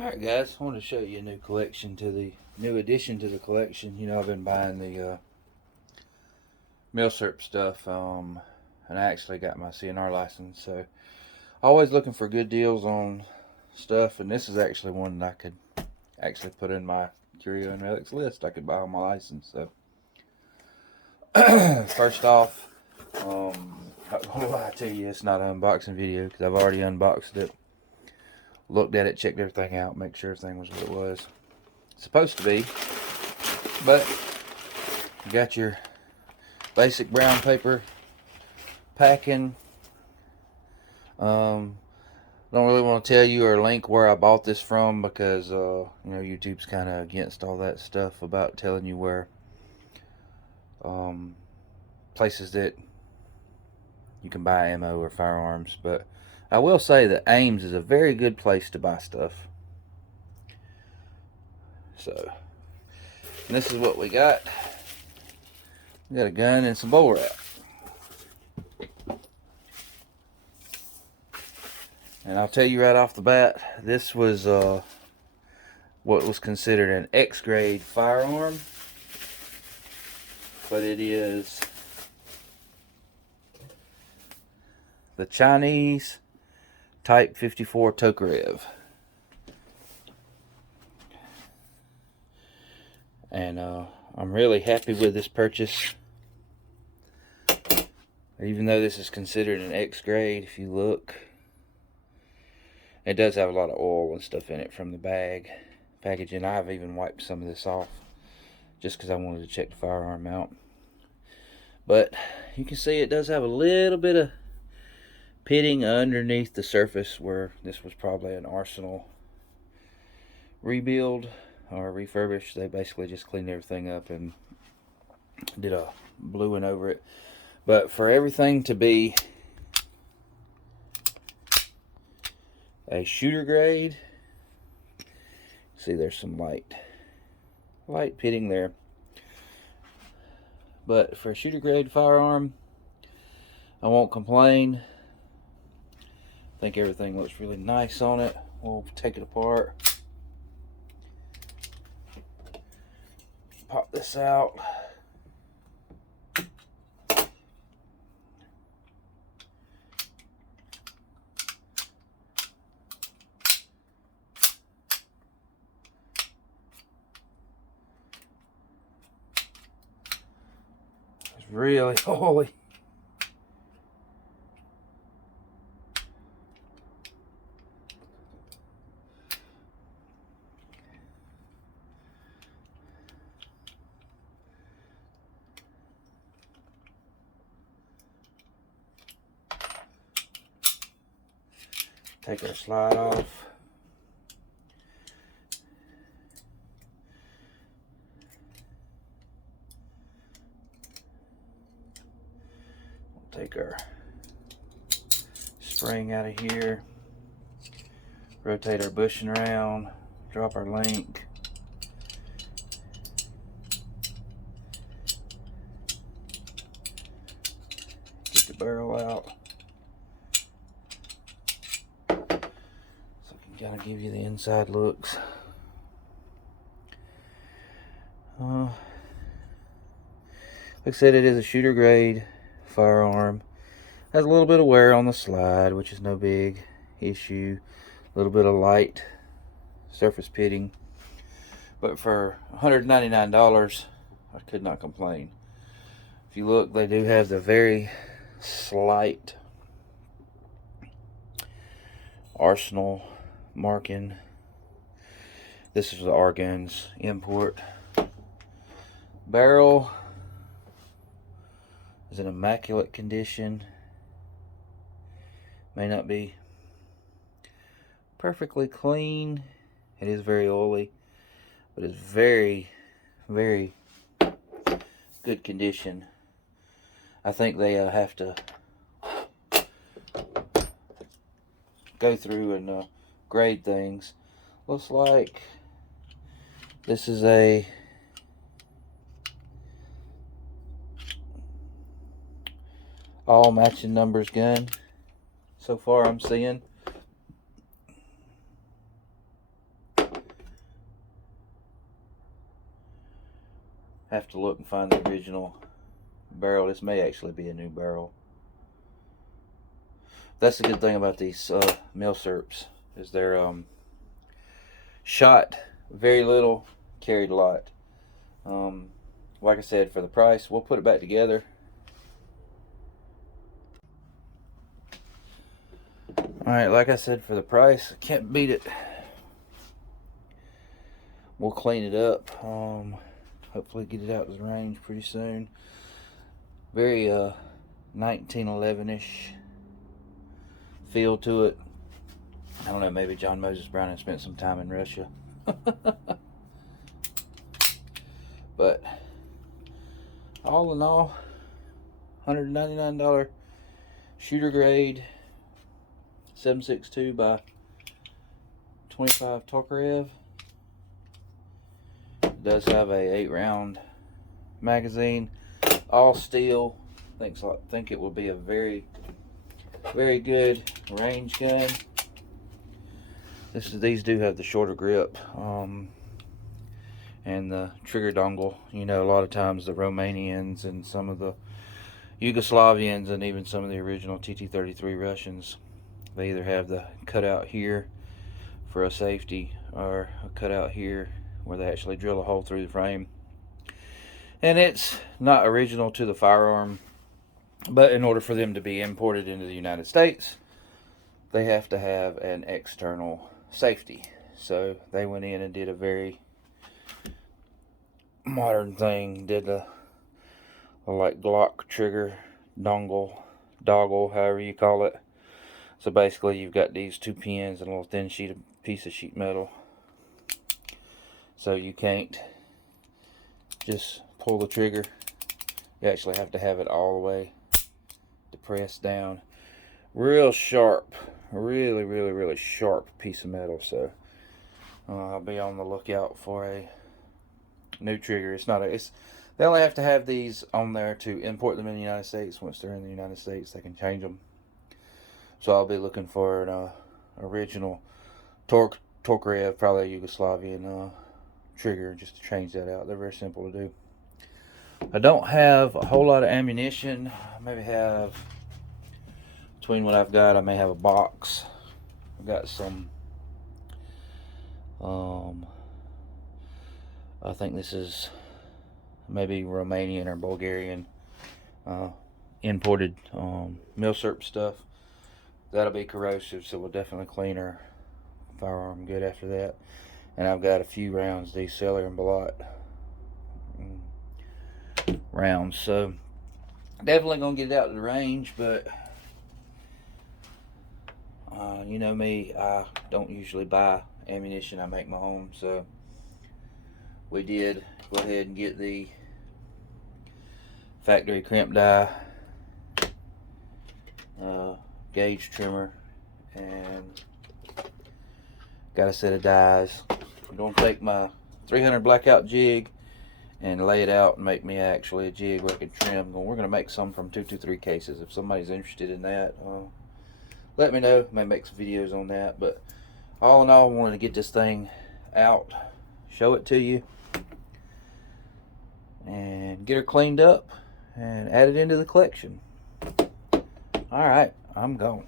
Alright guys, I wanted to show you a new addition to the collection. You know, I've been buying the mill syrup stuff, and I actually got my CNR license, so always looking for good deals on stuff, and this is actually one that I could actually put in my Curio and Relics list. I could buy on my license. So first off, not gonna lie to you, it's not an unboxing video because I've already unboxed it, looked at it, checked everything out, make sure everything was what it was supposed to be. But you got your basic brown paper packing. Don't really want to tell you or link where I bought this from because you know, YouTube's kind of against all that stuff about telling you where places that you can buy ammo or firearms. But I will say that Ames is a very good place to buy stuff. So, and this is what we got. We got a gun and some bubble wrap. And I'll tell you right off the bat, this was what was considered an X-grade firearm, but it is the Chinese Type 54 Torkarev. And I'm really happy with this purchase. Even though this is considered an X-grade, if you look, it does have a lot of oil and stuff in it from the packaging. I've even wiped some of this off just because I wanted to check the firearm out. But you can see it does have a little bit of pitting underneath the surface where this was probably an Arsenal rebuild or refurbished. They basically just cleaned everything up and did a bluing over it. But for everything to be a shooter grade, see there's some light pitting there. But for a shooter grade firearm, I won't complain. I think everything looks really nice on it. We'll take it apart. Pop this out. It's really oily. Take our slide off. We'll take our spring out of here. Rotate our bushing around. Drop our link. Get the barrel out. Kind of give you the inside looks. Like I said, it is a shooter grade firearm. Has a little bit of wear on the slide, which is no big issue. A little bit of light surface pitting. But for $199, I could not complain. If you look, they do have the very slight Arsenal marking. This is the Argon's import. Barrel is in immaculate condition. May not be perfectly clean. It is very oily, but it's very, very good condition. I think they have to go through and grade things. Looks like this is a all matching numbers gun so far I'm seeing. Have to look and find the original barrel. This may actually be a new barrel. That's the good thing about these milsurps, is they're shot very little, carried a lot. Like I said, for the price, we'll put it back together. Alright, like I said, for the price, I can't beat it. We'll clean it up. Hopefully get it out of the range pretty soon. Very 1911-ish feel to it. I don't know, maybe John Moses Brown had spent some time in Russia. But all in all, $199 shooter grade 7.62 by 25 Torkarev. It does have a 8-round magazine, all steel. Think it will be a very, very good range gun. These do have the shorter grip, and the trigger dongle. You know, a lot of times the Romanians and some of the Yugoslavians and even some of the original TT-33 Russians, they either have the cutout here for a safety or a cutout here where they actually drill a hole through the frame. And it's not original to the firearm, but in order for them to be imported into the United States, they have to have an external safety. So they went in and did a very modern thing, did a like Glock trigger doggle, however you call it. So basically you've got these two pins and a little thin piece of sheet metal. So you can't just pull the trigger. You actually have to have it all the way depressed down. Real sharp, really sharp piece of metal. So I'll be on the lookout for a new trigger. They only have to have these on there to import them in the United States. Once they're in the United States, they can change them. So I'll be looking for an original Torkarev, probably a Yugoslavian trigger, just to change that out. They're very simple to do. I don't have a whole lot of ammunition. I maybe have, between what I've got, I may have a box. I've got some, I think this is maybe Romanian or Bulgarian imported milsurp stuff. That'll be corrosive, so we'll definitely clean our firearm good after that. And I've got a few rounds, these Cellar and Balot rounds, so definitely gonna get it out of the range. But you know me, I don't usually buy ammunition. I make my own, so we did go ahead and get the factory crimp die, gauge trimmer, and got a set of dies. I'm gonna take my 300 blackout jig and lay it out and make me actually a jig where I can trim. We're gonna make some from 223 cases. If somebody's interested in that, let me know. I may make some videos on that. But all in all, I wanted to get this thing out, show it to you, and get her cleaned up and add it into the collection. Alright, I'm gone.